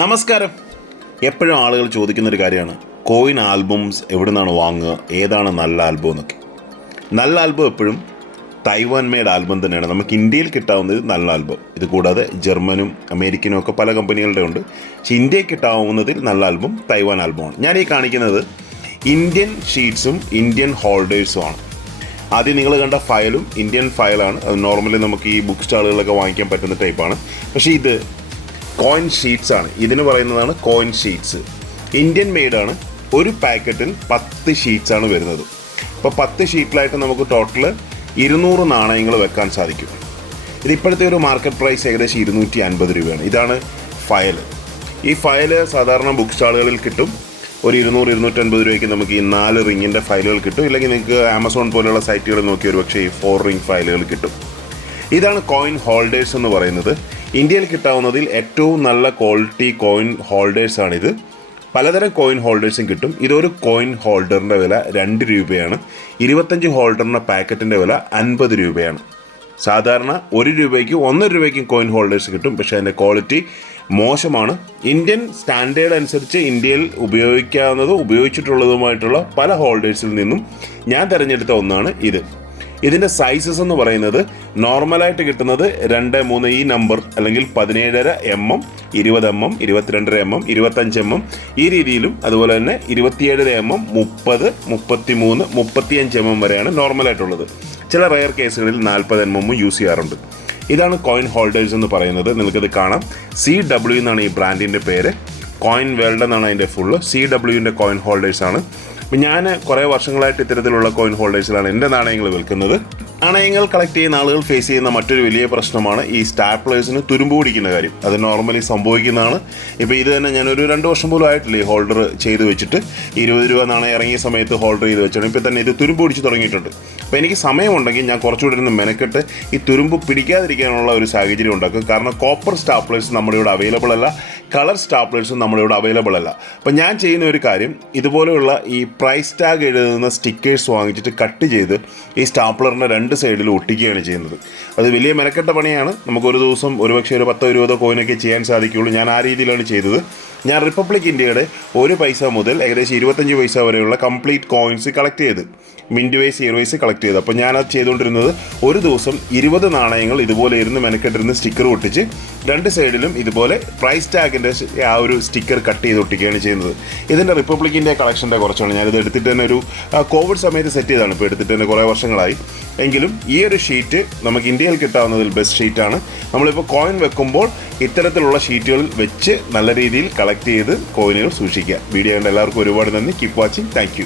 നമസ്കാരം. എപ്പോഴും ആളുകൾ ചോദിക്കുന്ന ഒരു കാര്യമാണ്. കോയിൻ ആൽബംസ് എവിടെ നിന്നാണ് വാങ്ങുക? ഏതാണ് നല്ല ആൽബം എന്നൊക്കെ. നല്ല ആൽബം എപ്പോഴും തൈവാൻ മെയ്ഡ് ആൽബം തന്നെയാണ്. നമുക്ക് ഇന്ത്യയിൽ കിട്ടാവുന്നത് നല്ല ആൽബം ഇത് കൂടാതെ ജർമ്മനും അമേരിക്കനും ഒക്കെ പല കമ്പനികളുടെ ഉണ്ട്. പക്ഷേ ഇന്ത്യയിൽ കിട്ടാവുന്നതിൽ നല്ല ആൽബം തൈവാൻ ആൽബമാണ് ഞാൻ ഈ കാണിക്കുന്നത് ഇന്ത്യൻ ഷീറ്റ്സും ഇന്ത്യൻ ഹോൾഡേഴ്സും ആണ്. ആദ്യം നിങ്ങൾ കണ്ട ഫയലും ഇന്ത്യൻ ഫയലാണ് നോർമലി നമുക്ക് ഈ ബുക്ക് സ്റ്റാളുകളിലൊക്കെ വാങ്ങിക്കാൻ പറ്റുന്ന ടൈപ്പാണ് പക്ഷേ ഇത് കോയിൻ ഷീറ്റ്സ് ആണ്. ഇതിന് പറയുന്നതാണ് കോയിൻ ഷീറ്റ്സ് ഇന്ത്യൻ മെയ്ഡാണ് ഒരു പാക്കറ്റിൽ പത്ത് ഷീറ്റ്സ് ആണ് വരുന്നത്. അപ്പോൾ പത്ത് ഷീറ്റിലായിട്ട് നമുക്ക് ടോട്ടൽ ഇരുന്നൂറ് നാണയങ്ങൾ വെക്കാൻ സാധിക്കും. ഇതിപ്പോഴത്തെ ഒരു മാർക്കറ്റ് പ്രൈസ് ഏകദേശം ഇരുന്നൂറ്റി അൻപത് രൂപയാണ്. ഇതാണ് ഫയൽ ഈ ഫയൽ സാധാരണ ബുക്ക് സ്റ്റാളുകളിൽ കിട്ടും. ഒരു ഇരുന്നൂറ് ഇരുന്നൂറ്റൻപത് രൂപയ്ക്ക് നമുക്ക് ഈ നാല് റിങ്ങിന്റെ ഫയലുകൾ കിട്ടും. ഇല്ലെങ്കിൽ നിങ്ങൾക്ക് ആമസോൺ പോലെയുള്ള സൈറ്റുകൾ നോക്കി ഒരു പക്ഷേ ഈ ഫോർ റിംഗ് ഫയലുകൾ കിട്ടും. ഇതാണ് കോയിൻ ഹോൾഡേഴ്സ് എന്ന് പറയുന്നത്. ഇന്ത്യയിൽ കിട്ടാവുന്നതിൽ ഏറ്റവും നല്ല ക്വാളിറ്റി കോയിൻ ഹോൾഡേഴ്സ് ആണിത്. പലതരം കോയിൻ ഹോൾഡേഴ്സും കിട്ടും. ഇതൊരു കോയിൻ ഹോൾഡറിന്റെ വില രണ്ട് രൂപയാണ്. ഇരുപത്തഞ്ച് ഹോൾഡറിന്റെ പാക്കറ്റിന്റെ വില അൻപത് രൂപയാണ്. സാധാരണ ഒരു രൂപയ്ക്കും ഒന്നര രൂപയ്ക്കും കോയിൻ ഹോൾഡേഴ്സ് കിട്ടും. പക്ഷേ അതിന്റെ ക്വാളിറ്റി മോശമാണ്. ഇന്ത്യൻ സ്റ്റാൻഡേർഡ് അനുസരിച്ച് ഇന്ത്യയിൽ ഉപയോഗിക്കാവുന്നതും ഉപയോഗിച്ചിട്ടുള്ളതുമായിട്ടുള്ള പല ഹോൾഡേഴ്സിൽ നിന്നും ഞാൻ തിരഞ്ഞെടുത്ത ഒന്നാണ് ഇത്. ഇതിന്റെ സൈസസ് എന്ന് പറയുന്നത് നോർമലായിട്ട് കിട്ടുന്നത് രണ്ട് മൂന്ന് ഈ നമ്പർ അല്ലെങ്കിൽ പതിനേഴര എം എം ഇരുപത് എം എം ഇരുപത്തിരണ്ടര എം എം ഇരുപത്തഞ്ച് എം എം ഈ രീതിയിലും അതുപോലെ തന്നെ ഇരുപത്തിയേഴര എം എം മുപ്പത് മുപ്പത്തി മൂന്ന് മുപ്പത്തിയഞ്ച് എം എം വരെയാണ് നോർമലായിട്ടുള്ളത് ചില റയർ കേസുകളിൽ നാൽപ്പത് എം എമ്മും യൂസ് ചെയ്യാറുണ്ട്. ഇതാണ് കോയിൻ ഹോൾഡേഴ്സ് എന്ന് പറയുന്നത്. നിങ്ങൾക്കിത് കാണാം. സി ഡബ്ല്യു എന്നാണ് ഈ ബ്രാൻഡിന്റെ പേര്. കോയിൻ വേൾഡ് എന്നാണ് അതിന്റെ ഫുള്ള് സി ഡബ്ല്യുവിന്റെ കോയിൻ ഹോൾഡേഴ്സ് ആണ്. അപ്പം ഞാൻ കുറേ വർഷങ്ങളായിട്ട് ഇത്തരത്തിലുള്ള കോയിൻ ഹോൾഡേഴ്സിലാണ് എന്റെ നാണയങ്ങൾ വിൽക്കുന്നത്. നാണയങ്ങൾ കളക്ട് ചെയ്യുന്ന ആളുകൾ ഫേസ് ചെയ്യുന്ന മറ്റൊരു വലിയ പ്രശ്നമാണ് ഈ സ്റ്റാപ്ലേഴ്സിന് തുരുമ്പ് പിടിക്കുന്ന കാര്യം. അത് നോർമലി സംഭവിക്കുന്നതാണ്. ഇപ്പോൾ ഇത് തന്നെ ഞാനൊരു രണ്ട് വർഷം പോലും ആയിട്ടില്ല ഈ ഹോൾഡർ ചെയ്ത് വെച്ചിട്ട്. ഇരുപത് രൂപ നാണയം ഇറങ്ങിയ സമയത്ത് ഹോൾഡർ ചെയ്ത് വെച്ചാണ്. ഇപ്പോൾ തന്നെ ഇത് തുരുമ്പ് പിടിച്ച് തുടങ്ങിയിട്ടുണ്ട്. അപ്പോൾ എനിക്ക് സമയമുണ്ടെങ്കിൽ ഞാൻ കുറച്ചുകൂടി ഇരുന്ന് മെനക്കെട്ട് ഈ തുരുമ്പ് പിടിക്കാതിരിക്കാനുള്ള ഒരു സാഹചര്യം ഉണ്ടാക്കും. കാരണം കോപ്പർ സ്റ്റാപ്ലേഴ്സ് നമ്മുടെ ഇവിടെ അവൈലബിൾ അല്ല. കളർ സ്റ്റാപ്ലേഴ്സും നമ്മളിവിടെ അവൈലബിൾ അല്ല. അപ്പം ഞാൻ ചെയ്യുന്ന ഒരു കാര്യം ഇതുപോലെയുള്ള ഈ പ്രൈസ് ടാഗ് എഴുതുന്ന സ്റ്റിക്കേഴ്സ് വാങ്ങിച്ചിട്ട് കട്ട് ചെയ്ത് ഈ സ്റ്റാപ്ലറിന്റെ രണ്ട് സൈഡിൽ ഒട്ടിക്കുകയാണ് ചെയ്യുന്നത്. അത് വലിയ മെനക്കെട്ട പണിയാണ്. നമുക്കൊരു ദിവസം ഒരുപക്ഷെ ഒരു പത്തോ ഇരുപതോ കോയിനൊക്കെ ചെയ്യാൻ സാധിക്കുകയുള്ളൂ. ഞാൻ ആ രീതിയിലാണ് ചെയ്തത്. ഞാൻ റിപ്പബ്ലിക് ഇന്ത്യയുടെ ഒരു പൈസ മുതൽ ഏകദേശം ഇരുപത്തഞ്ച് പൈസ വരെയുള്ള കംപ്ലീറ്റ് കോയിൻസ് കളക്ട് ചെയ്ത് mint wise year wise collect ചെയ്ത്. അപ്പോൾ ഞാനത് ചെയ്തുകൊണ്ടിരുന്നത് ഒരു ദിവസം ഇരുപത് നാണയങ്ങൾ ഇതുപോലെ ഇരുന്ന് മെനക്കെട്ടിരുന്ന് സ്റ്റിക്കർ ഒട്ടിച്ച് രണ്ട് സൈഡിലും ഇതുപോലെ പ്രൈസ് ടാഗിന്റെ ആ ഒരു സ്റ്റിക്കർ കട്ട് ചെയ്ത് ഒട്ടിക്കുകയാണ് ചെയ്യുന്നത്. ഇതിന്റെ റിപ്പബ്ലിക് ഇന്ത്യ കളക്ഷന്റെ കുറച്ചാണ്. ഞാനിത് എടുത്തിട്ട് തന്നെ ഒരു കോവിഡ് സമയത്ത് സെറ്റ് ചെയ്താണ്. ഇപ്പോൾ എടുത്തിട്ട് തന്നെ കുറേ വർഷങ്ങളായി. എങ്കിലും ഈ ഒരു ഷീറ്റ് നമുക്ക് ഇന്ത്യയിൽ കിട്ടാവുന്നതിൽ ബെസ്റ്റ് ഷീറ്റാണ് നമ്മളിപ്പോൾ കോയിൻ വെക്കുമ്പോൾ ഇത്തരത്തിലുള്ള ഷീറ്റുകൾ വെച്ച് നല്ല രീതിയിൽ കളക്ട് ചെയ്ത് കോയിനുകൾ സൂക്ഷിക്കുക. വീഡിയോ കണ്ട എല്ലാവർക്കും ഒരുപാട് നന്ദി. Keep watching thank